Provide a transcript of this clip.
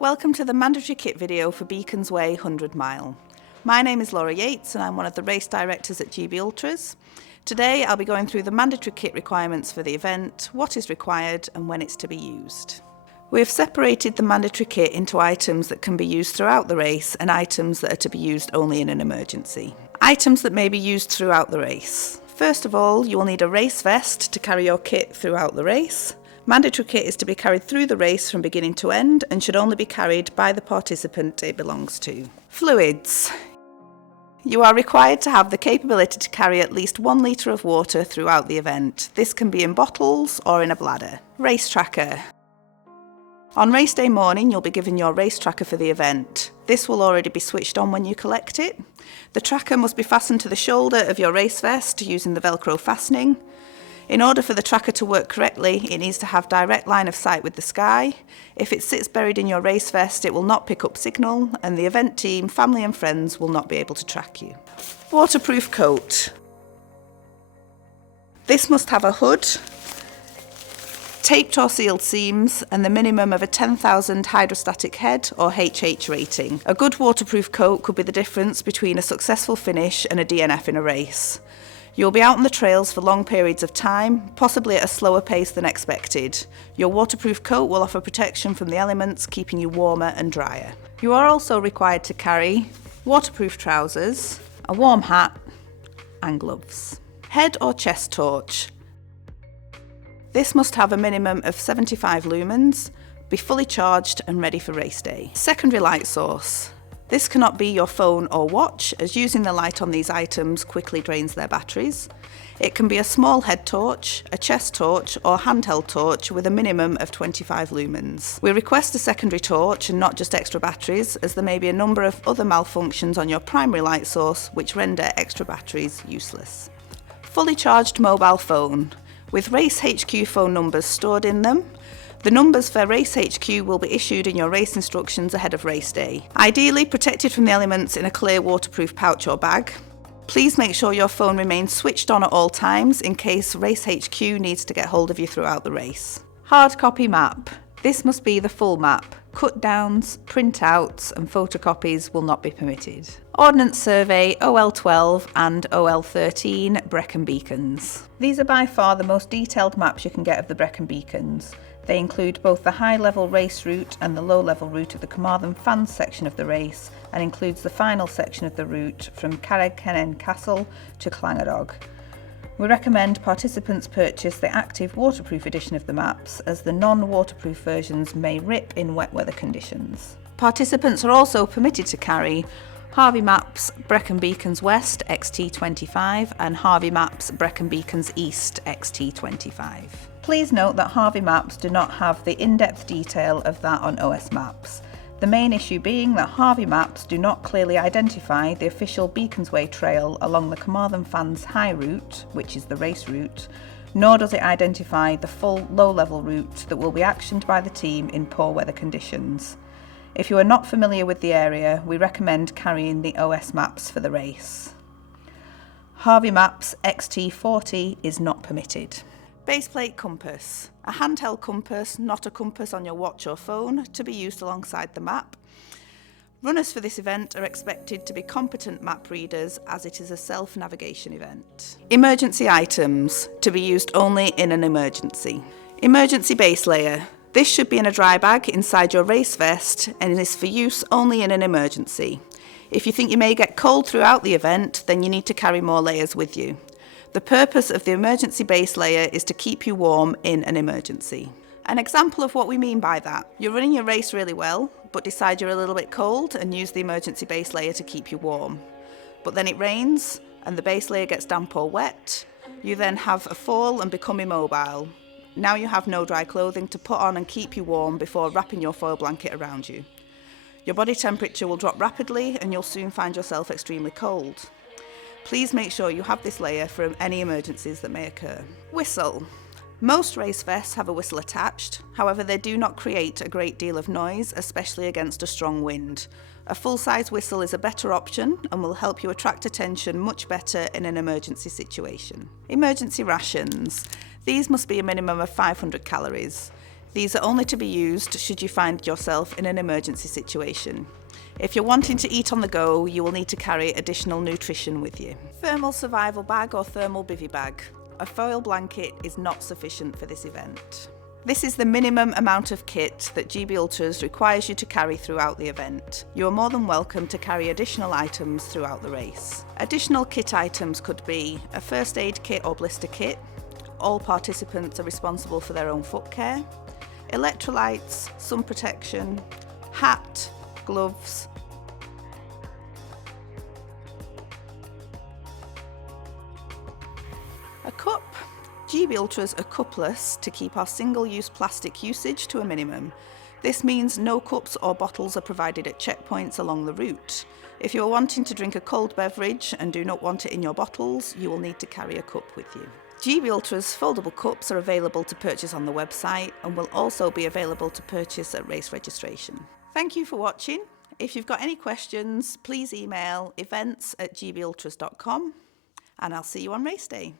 Welcome to the mandatory kit video for Beacons Way 100 Mile. My name is Laura Yates and I'm one of the race directors at GB Ultras. Today I'll be going through the mandatory kit requirements for the event, what is required and when it's to be used. We have separated the mandatory kit into items that can be used throughout the race and items that are to be used only in an emergency. Items that may be used throughout the race. First of all, you will need a race vest to carry your kit throughout the race. Mandatory kit is to be carried through the race from beginning to end and should only be carried by the participant it belongs to. Fluids. You are required to have the capability to carry at least 1 litre of water throughout the event. This can be in bottles or in a bladder. Race tracker. On race day morning, you'll be given your race tracker for the event. This will already be switched on when you collect it. The tracker must be fastened to the shoulder of your race vest using the Velcro fastening. In order for the tracker to work correctly, it needs to have direct line of sight with the sky. If it sits buried in your race vest, it will not pick up signal, and the event team, family and friends will not be able to track you. Waterproof coat. This must have a hood, taped or sealed seams, and the minimum of a 10,000 hydrostatic head or HH rating. A good waterproof coat could be the difference between a successful finish and a DNF in a race. You'll be out on the trails for long periods of time, possibly at a slower pace than expected. Your waterproof coat will offer protection from the elements, keeping you warmer and drier. You are also required to carry waterproof trousers, a warm hat and gloves. Head or chest torch. This must have a minimum of 75 lumens, be fully charged and ready for race day. Secondary light source. This cannot be your phone or watch, as using the light on these items quickly drains their batteries. It can be a small head torch, a chest torch or handheld torch with a minimum of 25 lumens. We request a secondary torch and not just extra batteries, as there may be a number of other malfunctions on your primary light source which render extra batteries useless. Fully charged mobile phone, with Race HQ phone numbers stored in them. The numbers for Race HQ will be issued in your race instructions ahead of race day. Ideally protected from the elements in a clear waterproof pouch or bag. Please make sure your phone remains switched on at all times in case Race HQ needs to get hold of you throughout the race. Hard copy map. This must be the full map. Cut downs, printouts and photocopies will not be permitted. Ordnance Survey OL12 and OL13 Brecon Beacons. These are by far the most detailed maps you can get of the Brecon Beacons. They include both the high-level race route and the low-level route of the Carmarthen Fans section of the race, and includes the final section of the route from Abergavenny Castle to Llangadog. We recommend participants purchase the active waterproof edition of the maps, as the non-waterproof versions may rip in wet weather conditions. Participants are also permitted to carry Harvey Maps Brecon Beacons West XT25 and Harvey Maps Brecon Beacons East XT25. Please note that Harvey Maps do not have the in-depth detail of that on OS Maps. The main issue being that Harvey Maps do not clearly identify the official Beacons Way trail along the Carmarthen Fans High route, which is the race route, nor does it identify the full low-level route that will be actioned by the team in poor weather conditions. If you are not familiar with the area, we recommend carrying the OS Maps for the race. Harvey Maps XT40 is not permitted. Baseplate compass. A handheld compass, not a compass on your watch or phone, to be used alongside the map. Runners for this event are expected to be competent map readers, as it is a self-navigation event. Emergency items, to be used only in an emergency. Emergency base layer. This should be in a dry bag inside your race vest and is for use only in an emergency. If you think you may get cold throughout the event, then you need to carry more layers with you. The purpose of the emergency base layer is to keep you warm in an emergency. An example of what we mean by that: you're running your race really well, but decide you're a little bit cold and use the emergency base layer to keep you warm. But then it rains and the base layer gets damp or wet. You then have a fall and become immobile. Now you have no dry clothing to put on and keep you warm before wrapping your foil blanket around you. Your body temperature will drop rapidly and you'll soon find yourself extremely cold. Please make sure you have this layer for any emergencies that may occur. Whistle. Most race vests have a whistle attached, however they do not create a great deal of noise, especially against a strong wind. A full-size whistle is a better option and will help you attract attention much better in an emergency situation. Emergency rations. These must be a minimum of 500 calories. These are only to be used should you find yourself in an emergency situation. If you're wanting to eat on the go, you will need to carry additional nutrition with you. Thermal survival bag or thermal bivy bag. A foil blanket is not sufficient for this event. This is the minimum amount of kit that GB Ultras requires you to carry throughout the event. You are more than welcome to carry additional items throughout the race. Additional kit items could be a first aid kit or blister kit. All participants are responsible for their own foot care. Electrolytes, sun protection, hat, gloves. A cup. GB Ultras are cupless to keep our single-use plastic usage to a minimum. This means no cups or bottles are provided at checkpoints along the route. If you are wanting to drink a cold beverage and do not want it in your bottles, you will need to carry a cup with you. GB Ultras foldable cups are available to purchase on the website and will also be available to purchase at race registration. Thank you for watching. If you've got any questions, please email events@gbultras.com and I'll see you on race day.